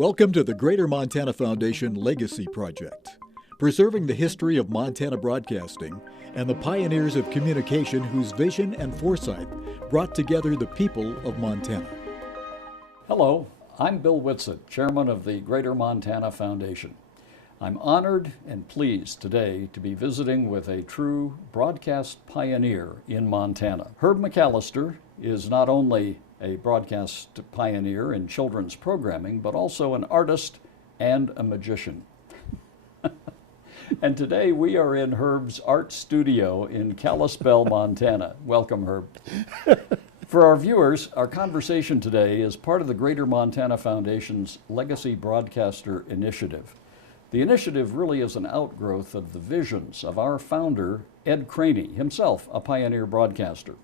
Welcome to the Greater Montana Foundation Legacy Project, preserving the history of Montana broadcasting and the pioneers of communication whose vision and foresight brought together the people of Montana. Hello, I'm Bill Whitsett, Chairman of the Greater Montana Foundation. I'm honored and pleased today to be visiting with a true broadcast pioneer in Montana. Herb McAllister is not only a broadcast pioneer in children's programming, but also an artist and a magician. And today we are in Herb's art studio in Kalispell, Montana. Welcome, Herb. For our viewers, our conversation today is part of the Greater Montana Foundation's Legacy Broadcaster Initiative. The initiative really is an outgrowth of the visions of our founder, Ed Craney, himself a pioneer broadcaster.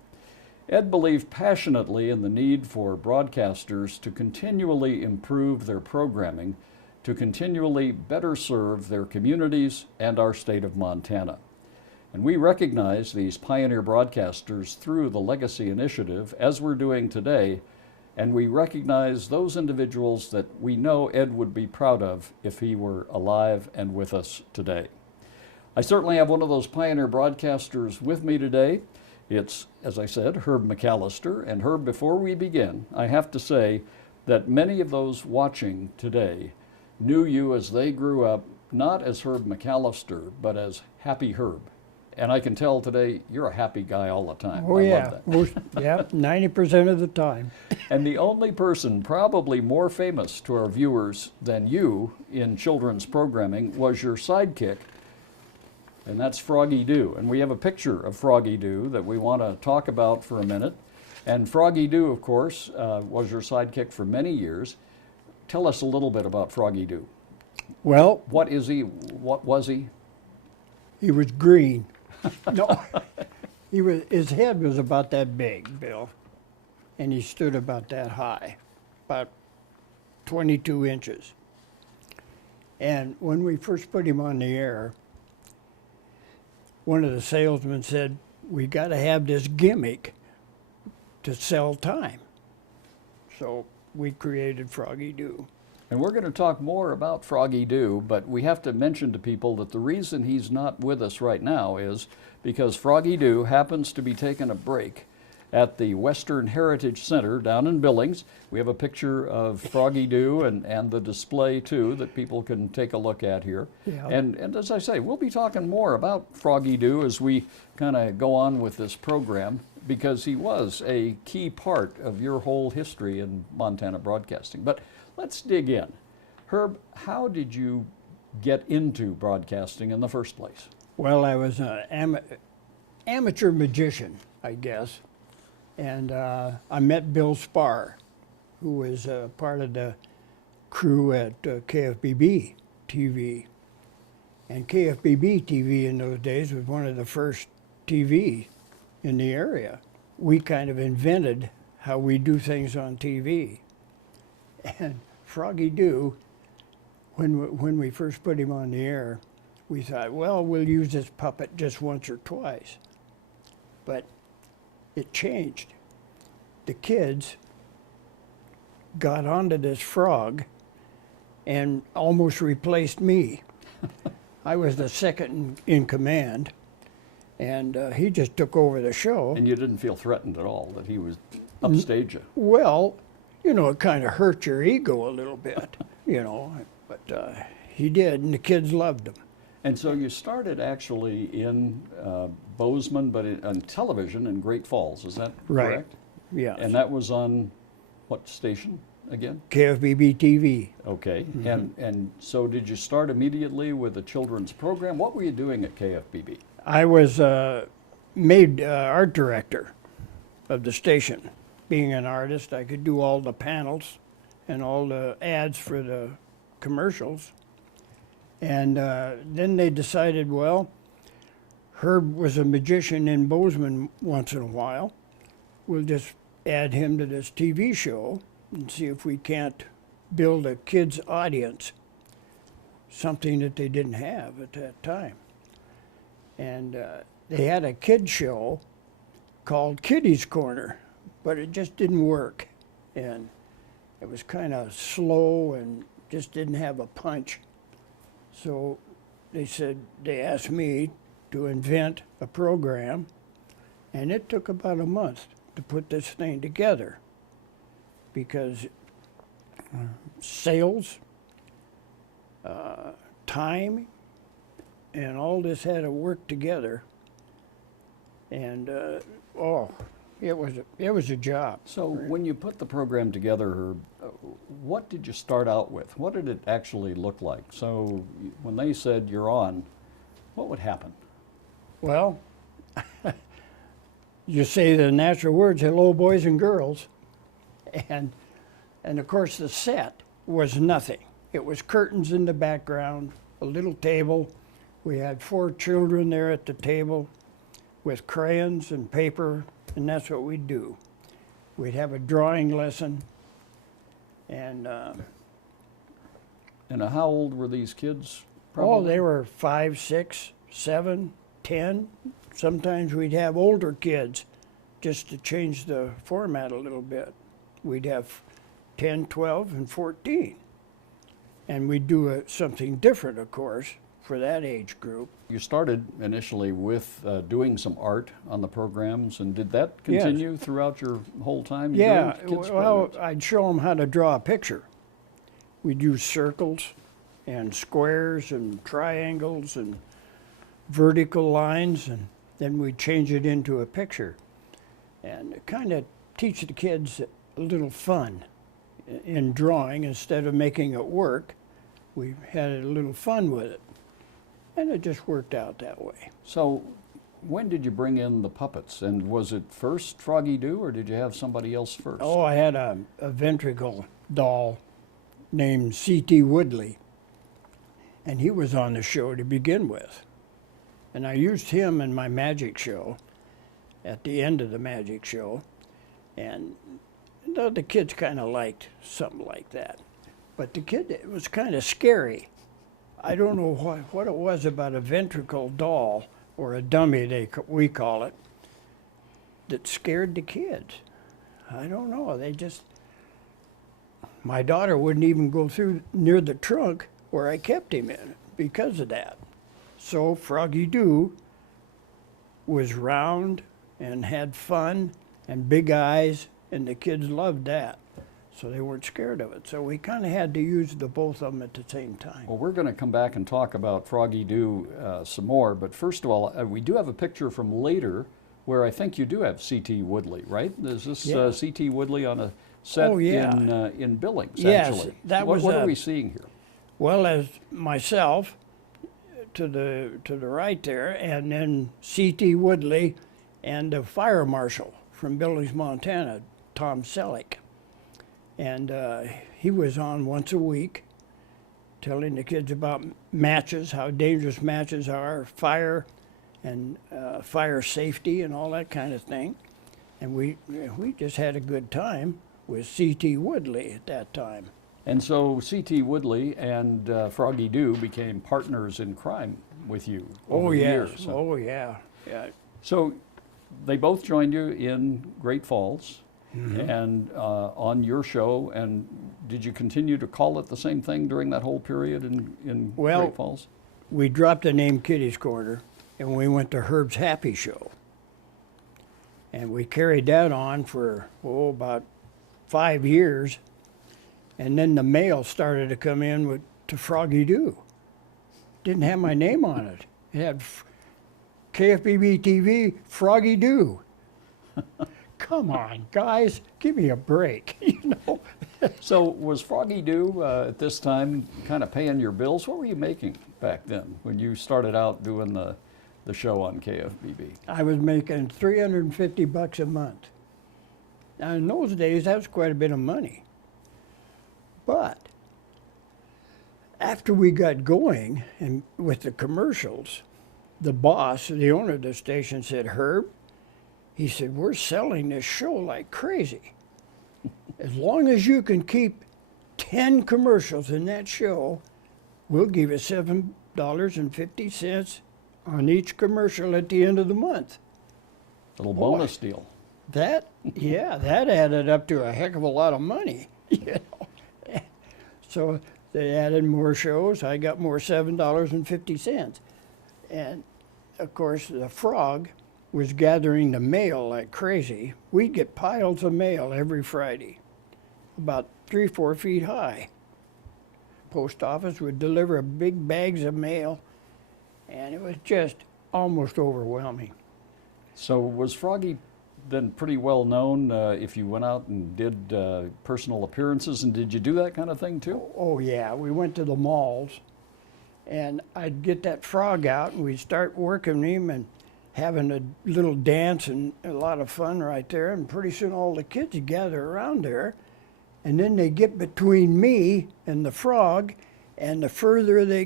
Ed believed passionately in the need for broadcasters to continually improve their programming, to continually better serve their communities and our state of Montana. And we recognize these pioneer broadcasters through the Legacy Initiative, as we're doing today, and we recognize those individuals that we know Ed would be proud of if he were alive and with us today. I certainly have one of those pioneer broadcasters with me today. It's, as I said, Herb McAllister. And Herb, before we begin, I have to say that many of those watching today knew you as they grew up, not as Herb McAllister, but as Happy Herb. And I can tell today you're a happy guy all the time. Oh, I love that. Yeah, 90% of the time. And the only person probably more famous to our viewers than you in children's programming was your sidekick, and that's Froggy Doo. And we have a picture of Froggy Doo that we want to talk about for a minute. And Froggy Doo, of course, was your sidekick for many years. Tell us a little bit about Froggy Doo. Well, What is he? What was he? he was green. No, his head was about that big, Bill, and he stood about that high, about 22 inches. And when we first put him on the air, one of the salesmen said, "We got to have this gimmick to sell time." So we created Froggy Doo. And we're going to talk more about Froggy Doo, but we have to mention to people that the reason he's not with us right now is because Froggy Doo happens to be taking a break at the Western Heritage Center down in Billings. We have a picture of Froggy Doo and the display too that people can take a look at here. Yeah. And as I say, we'll be talking more about Froggy Doo as we kind of go on with this program, because he was a key part of your whole history in Montana broadcasting. But let's dig in. Herb, how did you get into broadcasting in the first place? Well, I was an amateur magician, I guess. And I met Bill Spar, who was part of the crew at KFBB TV. And KFBB TV in those days was one of the first TV in the area. We kind of invented how we do things on TV. And Froggy Doo, when we first put him on the air, we thought, well, we'll use this puppet just once or twice. But it changed. The kids got onto this frog and almost replaced me. I was the second in command, and he just took over the show. And you didn't feel threatened at all that he was upstage you? Well, you know, it kind of hurt your ego a little bit, you know, but he did, and the kids loved him. And so you started actually in Bozeman, but on television in Great Falls, is that Right. correct? Yeah. And that was on what station again? KFBB TV. Okay. And so did you start immediately with a children's program? What were you doing at KFBB? I was made art director of the station. Being an artist, I could do all the panels and all the ads for the commercials. And then they decided, well, Herb was a magician in Bozeman once in a while. We'll just add him to this TV show and see if we can't build a kids' audience, something that they didn't have at that time. And they had a kids' show called Kiddies Corner, but it just didn't work. And it was kind of slow and just didn't have a punch. So they asked me to invent a program, and it took about a month to put this thing together because sales, time, and all this had to work together. And it was a job. So when you put the program together, Herb, what did you start out with? What did it actually look like? So when they said you're on, what would happen? Well, you say the natural words, hello boys and girls, and of course the set was nothing. It was curtains in the background, a little table. We had 4 children there at the table with crayons and paper, and that's what we'd do. We'd have a drawing lesson, and how old were these kids? oh, they were 5, 6, 7, 10. Sometimes we'd have older kids just to change the format a little bit. We'd have 10, 12, and 14. And we'd do something different, of course, for that age group. You started initially with doing some art on the programs, and did that continue Yes. throughout your whole time? Yeah, doing kids' well, programs? I'd show them how to draw a picture. We'd use circles and squares and triangles and vertical lines, and then we'd change it into a picture. And kind of teach the kids a little fun in drawing. Instead of making it work, we had a little fun with it. And it just worked out that way. So when did you bring in the puppets? And was it first Froggy Doo, or did you have somebody else first? Oh, I had a ventricle doll named C.T. Woodley, and he was on the show to begin with. And I used him in my magic show, at the end of the magic show, and the kids kind of liked something like that. But the kid, it was kind of scary. I don't know what it was about a ventricle doll, or a dummy, we call it, that scared the kids. I don't know, my daughter wouldn't even go through near the trunk where I kept him in because of that. So Froggy Doo was round and had fun and big eyes, and the kids loved that. So they weren't scared of it. So we kind of had to use the both of them at the same time. Well, we're going to come back and talk about Froggy Doo some more, but first of all, we do have a picture from later where I think you do have C.T. Woodley, right? Is this Yeah. C.T. Woodley on a set Oh, yeah. in Billings, Yes, actually? that what, was what a- are we seeing here? Well, as myself to the right there, and then C.T. Woodley and the fire marshal from Billings, Montana, Tom Selleck. And he was on once a week telling the kids about matches, how dangerous matches are, fire and fire safety and all that kind of thing. And we just had a good time with C.T. Woodley at that time. And so C.T. Woodley and Froggy Doo became partners in crime with you over Oh, the yes. years. So- Oh, yeah. Yeah. So they both joined you in Great Falls Mm-hmm. and on your show, and did you continue to call it the same thing during that whole period in Well, Great Falls? We dropped the name Kitty's Corner, and we went to Herb's Happy Show. And we carried that on for, about 5 years. And then the mail started to come in to Froggy Doo. Didn't have my name on it. It had KFBB TV, Froggy Doo. Come on, guys, give me a break, you know? So was Froggy Doo at this time kind of paying your bills? What were you making back then when you started out doing the show on KFBB? I was making $350 a month. Now, in those days, that was quite a bit of money. But after we got going and with the commercials, the boss, the owner of the station, said, Herb, he said, we're selling this show like crazy. As long as you can keep 10 commercials in that show, we'll give you $7.50 on each commercial at the end of the month. Little bonus deal. That added up to a heck of a lot of money, you know. So They added more shows. I got more $7.50. And of course, the Frog was gathering the mail like crazy. We'd get piles of mail every Friday, about 3-4 feet high. Post office would deliver big bags of mail, and it was just almost overwhelming. So was Froggy then pretty well known if you went out and did personal appearances, and did you do that kind of thing too? Oh yeah, we went to the malls, and I'd get that Frog out, and we'd start working him and having a little dance and a lot of fun right there, and pretty soon all the kids would gather around there, and then they get between me and the Frog, and the further they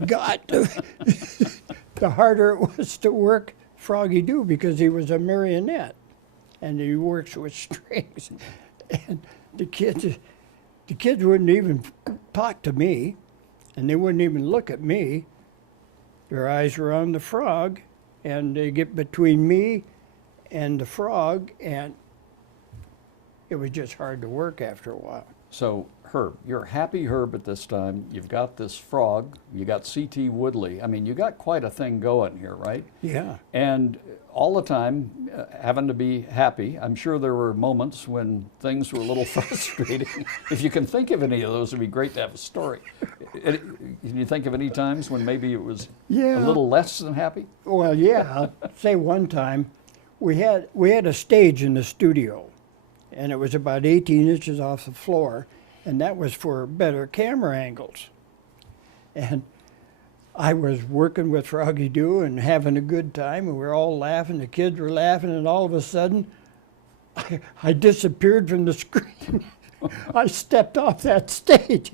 got, the harder it was to work Froggy do, because he was a marionette, and he works with strings, and the kids wouldn't even talk to me, and they wouldn't even look at me. Their eyes were on the Frog, and they get between me and the Frog, and it was just hard to work after a while. So Herb, you're Happy Herb at this time. You've got this Frog. You got C.T. Woodley. I mean, you got quite a thing going here, right? Yeah. And all the time having to be happy. I'm sure there were moments when things were a little frustrating. If you can think of any of those, it'd be great to have a story. Can you think of any times when maybe it was a little less than happy? Well, yeah. I'll say one time we had a stage in the studio, and it was about 18 inches off the floor, and that was for better camera angles. And I was working with Froggy Doo and having a good time, and we were all laughing, the kids were laughing, and all of a sudden, I disappeared from the screen. I stepped off that stage.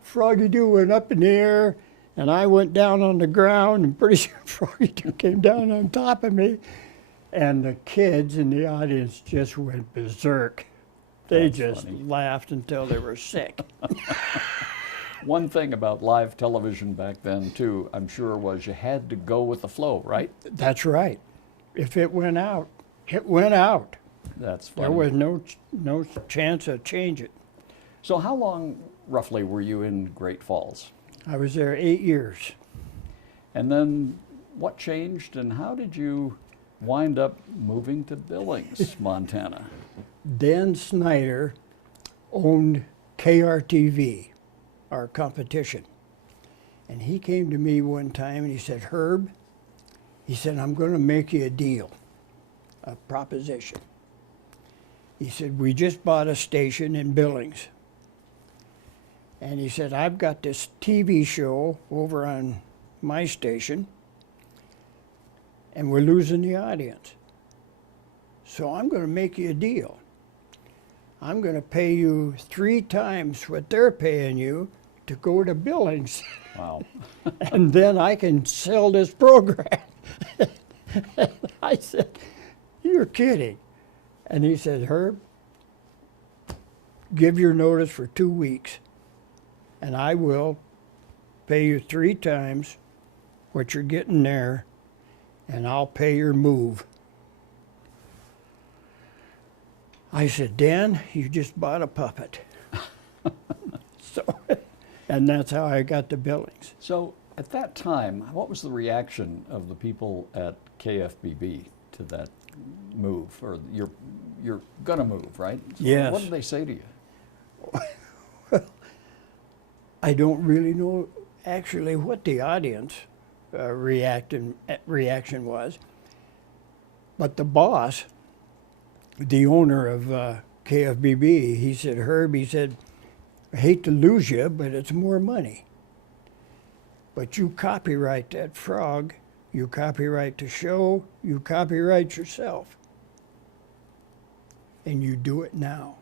Froggy Doo went up in the air, and I went down on the ground, and pretty soon Froggy Doo came down on top of me, and the kids in the audience just went berserk. They That's just funny. laughed until they were sick. One thing about live television back then, too, I'm sure, was you had to go with the flow, right? That's right. If it went out, it went out. That's funny. There was no chance of change it. So how long, roughly, were you in Great Falls? I was there 8 years. And then what changed, and how did you wind up moving to Billings, Montana? Dan Snyder owned KRTV, our competition. And he came to me one time and he said, Herb, he said, I'm going to make you a deal, a proposition. He said, we just bought a station in Billings. And he said, I've got this TV show over on my station, and we're losing the audience. So I'm going to make you a deal. I'm going to pay you 3 times what they're paying you to go to Billings. Wow. And then I can sell this program. I said, you're kidding. And he said, Herb, give your notice for 2 weeks, and I will pay you 3 times what you're getting there, and I'll pay your move. I said, Dan, you just bought a puppet. So, and that's how I got to Billings. So at that time, what was the reaction of the people at KFBB to that move? Or you're gonna move, right? So Yes. What did they say to you? I don't really know actually what the audience reaction was, but the boss, the owner of KFBB, he said, Herb, he said, I hate to lose you, but it's more money. But you copyright that Frog, you copyright the show, you copyright yourself. And you do it now.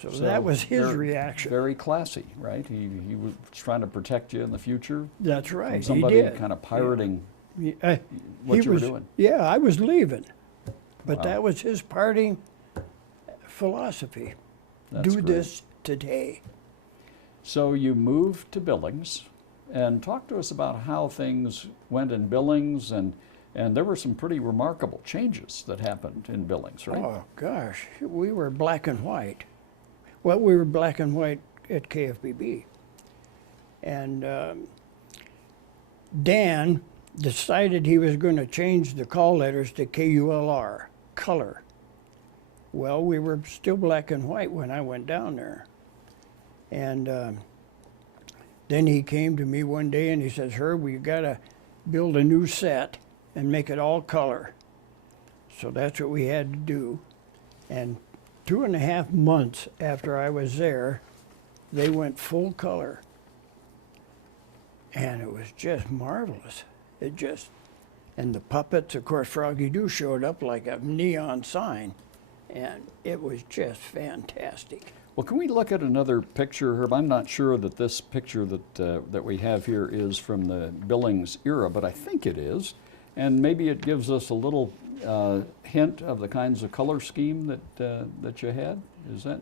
So that was his reaction. Very classy, right? He was trying to protect you in the future That's right, from he somebody did. kind of pirating Yeah, what he you were was- doing. Yeah, I was leaving. But Wow. that was his parting philosophy. That's Do great. this today. So you moved to Billings, and talk to us about how things went in Billings, and there were some pretty remarkable changes that happened in Billings, right? Oh, gosh, we were black and white. Well, we were black and white at KFBB. And Dan decided he was going to change the call letters to KULR, color. Well, we were still black and white when I went down there. And then he came to me one day and he says, Herb, we got to build a new set and make it all color. So that's what we had to do. And 2.5 months after I was there, they went full color. And it was just marvelous. And the puppets, of course, Froggy Doo showed up like a neon sign. And it was just fantastic. Well, can we look at another picture, Herb? I'm not sure that this picture that we have here is from the Billings era, but I think it is. And maybe it gives us a little hint of the kinds of color scheme that you had. Is that?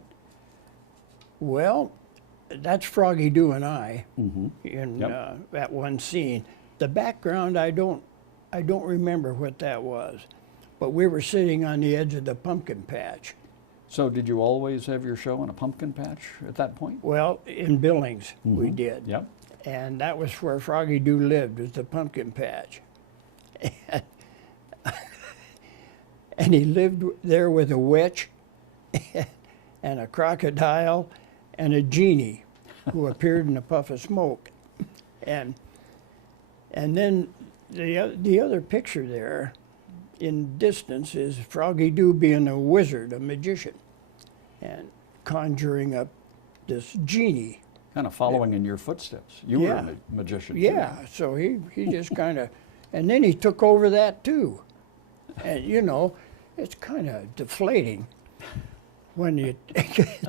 Well, that's Froggy Doo and I Mm-hmm. in Yep. that one scene. The background, I don't remember what that was, but we were sitting on the edge of the pumpkin patch. So did you always have your show in a pumpkin patch at that point? Well, in Billings, we Mhm. did. Yep. And that was where Froggy Doo lived, was the pumpkin patch. And he lived there with a witch and a crocodile and a genie who appeared in a puff of smoke. And then the other picture there in distance is Froggy Doo being a wizard, a magician, and conjuring up this genie. Kind of following in your footsteps. You were Yeah. a magician. too. Yeah, so he just kind of, and then he took over that too. And you know, it's kind of deflating when you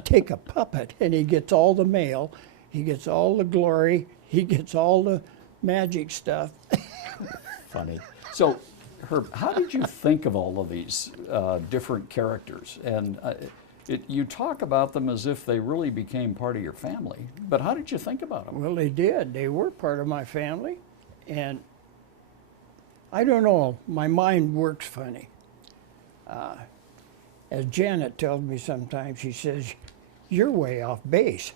take a puppet and he gets all the mail, he gets all the glory, he gets all the magic stuff. Funny. So, Herb, how did you think of all of these different characters? And you talk about them as if they really became part of your family, but how did you think about them? Well, they did. They were part of my family. And I don't know, my mind works funny. As Janet tells me sometimes, she says, you're way off base.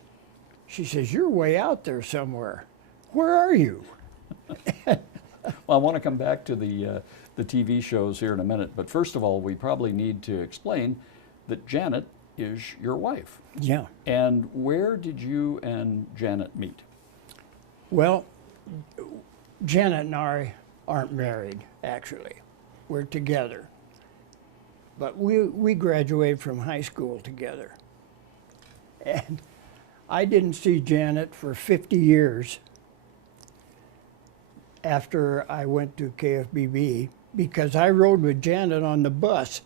She says, you're way out there somewhere. Where are you? Well, I want to come back to the TV shows here in a minute, but first of all, we probably need to explain that Janet is your wife. Yeah. And where did you and Janet meet? Well, Janet and I aren't married, actually. We're together. But we graduated from high school together. And I didn't see Janet for 50 years after I went to KFBB because I rode with Janet on the bus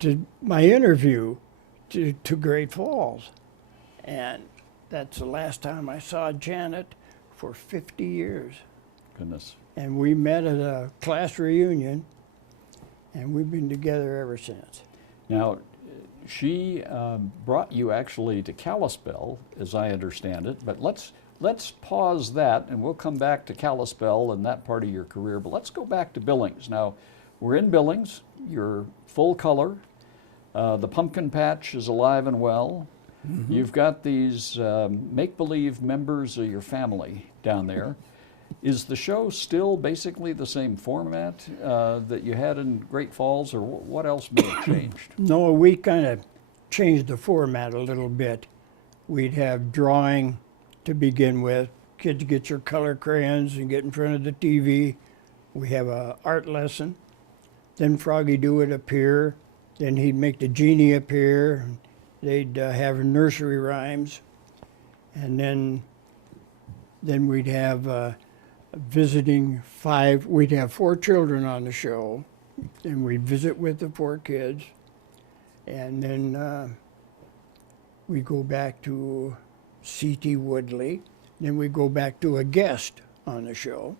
to my interview to Great Falls. And that's the last time I saw Janet for 50 years. Goodness. And we met at a class reunion, and we've been together ever since. Now, she brought you actually to Kalispell, as I understand it, but let's pause that, and we'll come back to Kalispell and that part of your career, but let's go back to Billings. Now, we're in Billings, you're full color, the pumpkin patch is alive and well. Mm-hmm. You've got these make-believe members of your family down there. Is the show still basically the same format that you had in Great Falls, or what else may have changed? No, we kind of changed the format a little bit. We'd have drawing to begin with. Kids get your color crayons and get in front of the TV. We have an art lesson. Then Froggy Doo would appear. Then he'd make the genie appear. They'd have nursery rhymes. And then we'd have we'd have 4 children on the show, and we'd visit with the 4 kids, and then we go back to C.T. Woodley, then we go back to a guest on the show.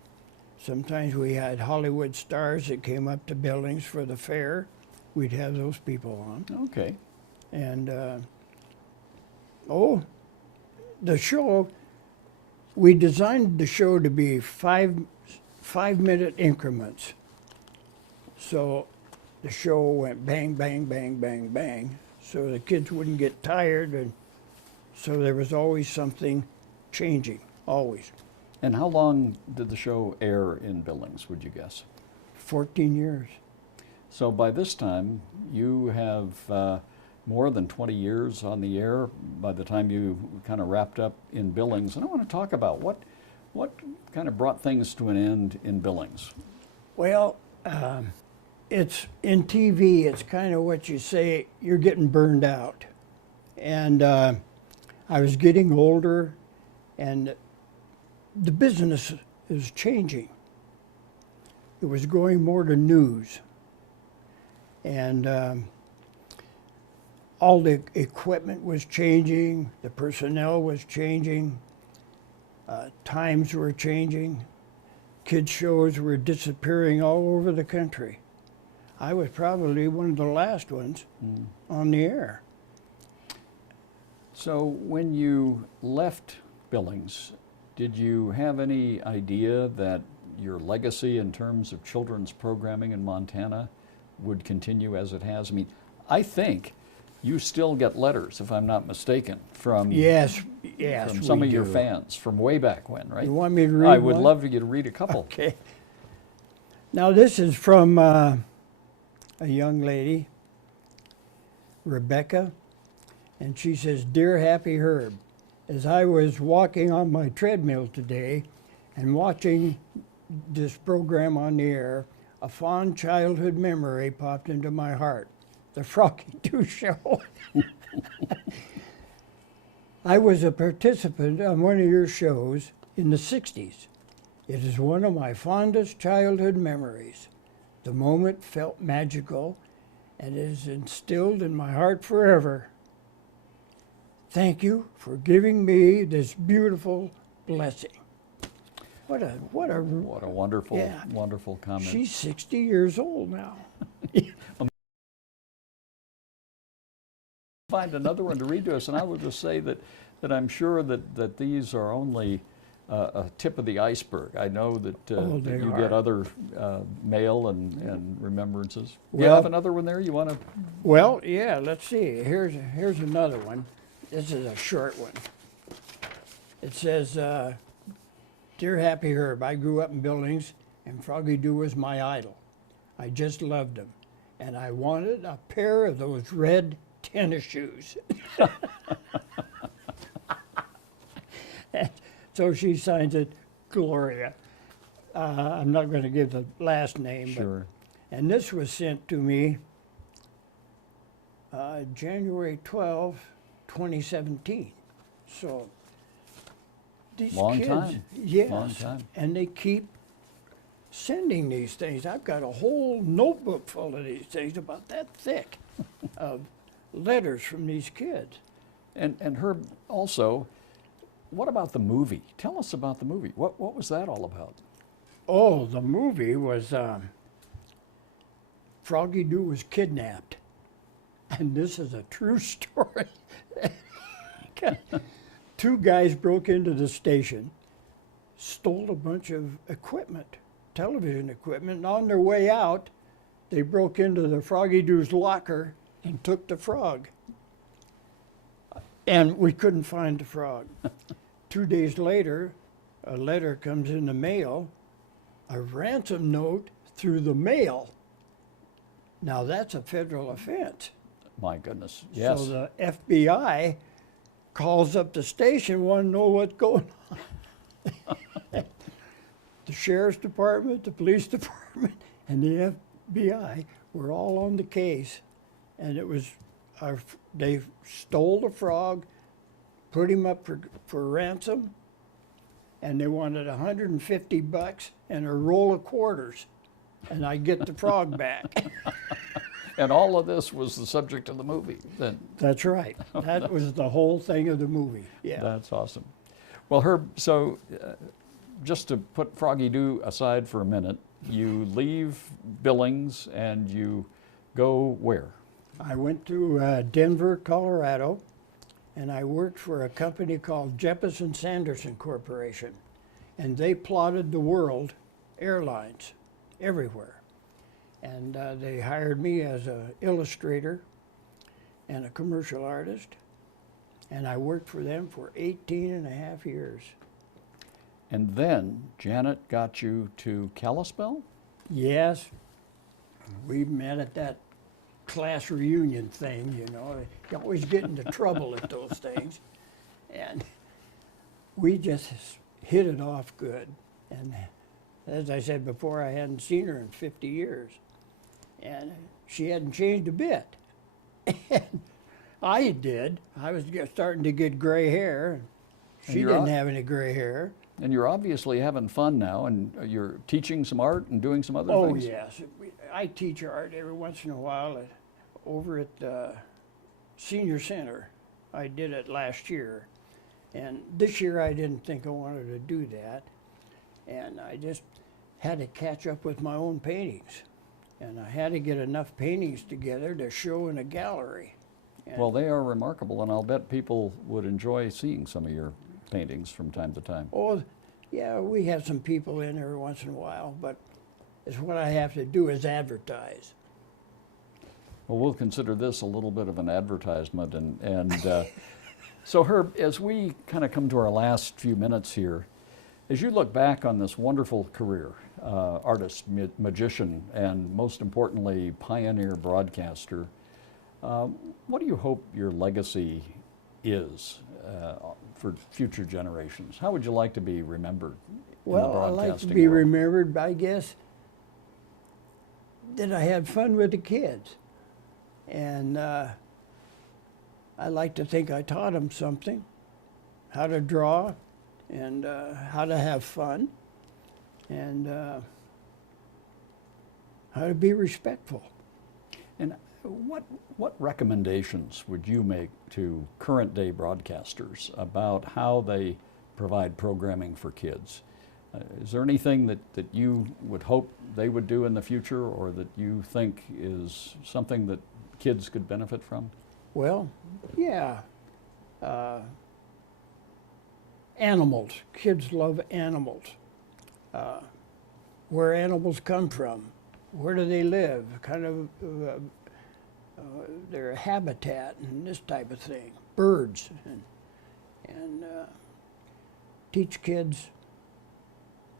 Sometimes we had Hollywood stars that came up to Billings for the fair. We'd have those people on. Okay. And, the show, we designed the show to be 5-minute increments. So the show went bang, bang, bang, bang, bang, so the kids wouldn't get tired, and so there was always something changing, always. And how long did the show air in Billings, would you guess? 14 years. So by this time, you have more than 20 years on the air by the time you kind of wrapped up in Billings. And I want to talk about what kind of brought things to an end in Billings. Well, it's in TV, it's kind of what you say, you're getting burned out. And I was getting older, and the business is changing. It was going more to news. And all the equipment was changing, the personnel was changing, times were changing. Kids shows were disappearing all over the country. I was probably one of the last ones on the air. So when you left Billings, did you have any idea that your legacy in terms of children's programming in Montana would continue as it has? I mean, I think you still get letters, if I'm not mistaken, from Yes, from some we of your do. fans from way back when, right? You want me to read I would one? love for you to read a couple. Okay. Now this is from a young lady, Rebecca, and she says, "Dear Happy Herb, as I was walking on my treadmill today and watching this program on the air, a fond childhood memory popped into my heart. The Froggy Doo Show. I was a participant on one of your shows in the 60s. It is one of my fondest childhood memories. The moment felt magical and is instilled in my heart forever. Thank you for giving me this beautiful blessing." What a What a wonderful, Yeah. wonderful comment. She's 60 years old now. Find another one to read to us, and I would just say that I'm sure that these are only a tip of the iceberg. I know that, Oh, that they you are. get other mail and remembrances. You Well- have another one there you want to? Well, yeah, let's see. Here's another one. This is a short one. It says, "Dear Happy Herb, I grew up in Billings, and Froggy Doo was my idol. I just loved him, and I wanted a pair of those red tennis shoes." So she signs it, Gloria. I'm not going to give the last name, Sure. and this was sent to me January 12, 2017. So these Long kids, time. yes, Long time. and they keep sending these things. I've got a whole notebook full of these things about that thick of letters from these kids. And Herb, also, what about the movie? Tell us about the movie. What was that all about? Oh, the movie was Froggy Doo was kidnapped. And this is a true story. Two guys broke into the station, stole a bunch of equipment, television equipment, and on their way out, they broke into the Froggy Doo's locker and took the frog. And we couldn't find the frog. 2 days later, a letter comes in the mail, a ransom note through the mail. Now that's a federal offense. My goodness. Yes. So the FBI calls up the station, want to know what's going on. The sheriff's department, the police department, and the FBI were all on the case, and it was they stole the frog, put him up for ransom, and they wanted $150 and a roll of quarters, and I get the frog back. And all of this was the subject of the movie. Then That's right. That was the whole thing of the movie. Yeah. that's awesome. Well, Herb, so just to put Froggy Doo aside for a minute, you leave Billings and you go where? I went to Denver, Colorado, and I worked for a company called Jeppesen Sanderson Corporation, and they plotted the world airlines everywhere. And they hired me as an illustrator, and a commercial artist. And I worked for them for 18 and a half years. And then Janet got you to Kalispell? Yes, we met at that class reunion thing, you know. You always get into trouble at those things. And we just hit it off good. And as I said before, I hadn't seen her in 50 years. And she hadn't changed a bit. And I did. I was starting to get gray hair. She didn't have any gray hair. And you're obviously having fun now, and you're teaching some art and doing some other things? Oh, yes. I teach art every once in a while over at the Senior Center. I did it last year. And this year I didn't think I wanted to do that. And I just had to catch up with my own paintings. And I had to get enough paintings together to show in a gallery. And well, they are remarkable, and I'll bet people would enjoy seeing some of your paintings from time to time. oh, yeah, we have some people in every once in a while, but it's what I have to do is advertise. Well, we'll consider this a little bit of an advertisement. And so, Herb, as we kind of come to our last few minutes here, as you look back on this wonderful career, artist, magician, and most importantly, pioneer broadcaster, what do you hope your legacy is for future generations? How would you like to be remembered in the Well, I broadcasting like to be world? remembered, I guess, that I had fun with the kids. And I like to think I taught them something, how to draw and how to have fun and how to be respectful. And what recommendations would you make to current day broadcasters about how they provide programming for kids? Is there anything that you would hope they would do in the future, or that you think is something that kids could benefit from? Well, yeah. Animals. Kids love animals. Where animals come from. Where do they live? Kind of their habitat and this type of thing. Birds. And teach kids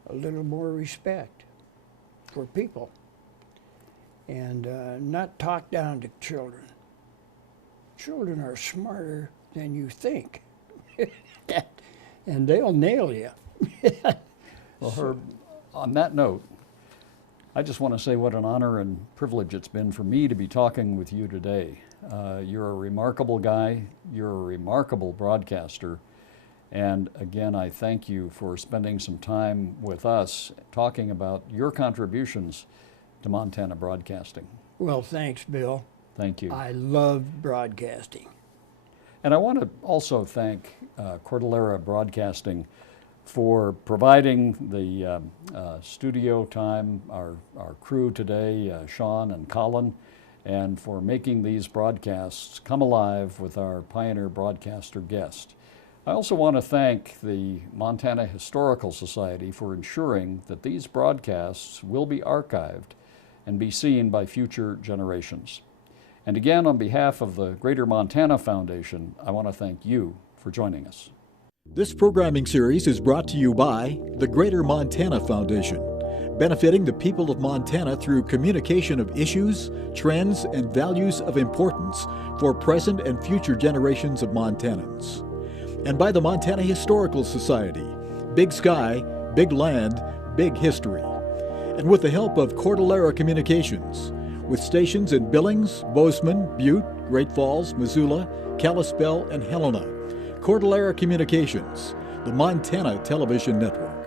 a little more respect for people. And not talk down to children. Children are smarter than you think. And they'll nail you. Well, Herb, on that note, I just want to say what an honor and privilege it's been for me to be talking with you today. You're a remarkable guy. You're a remarkable broadcaster. And again, I thank you for spending some time with us talking about your contributions to Montana broadcasting. Well, thanks, Bill. Thank you. I love broadcasting. And I want to also thank Cordillera Broadcasting for providing the studio time, our crew today, Sean and Colin, and for making these broadcasts come alive with our pioneer broadcaster guest. I also want to thank the Montana Historical Society for ensuring that these broadcasts will be archived and be seen by future generations. And again, on behalf of the Greater Montana Foundation, I want to thank you for joining us. This programming series is brought to you by the Greater Montana Foundation, benefiting the people of Montana through communication of issues, trends, and values of importance for present and future generations of Montanans. And by the Montana Historical Society, Big Sky, Big Land, Big History. And with the help of Cordillera Communications, with stations in Billings, Bozeman, Butte, Great Falls, Missoula, Kalispell, and Helena. Cordillera Communications, the Montana Television Network.